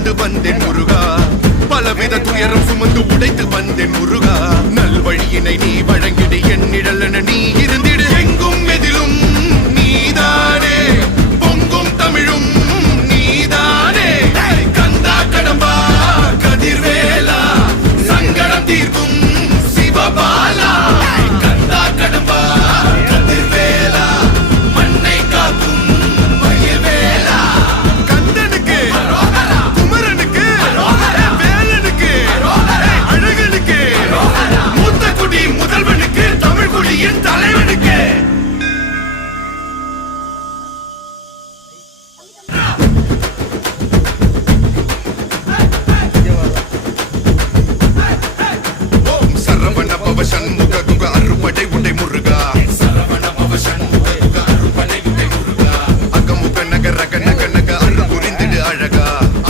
சுமந்து வந்தேன் முருகா, பலவித துயரம் சுமந்து உடைத்து வந்தேன் முருகா. நல்வழியினை நீ வழங்கிடு, என் நிழலென நீ இருந்து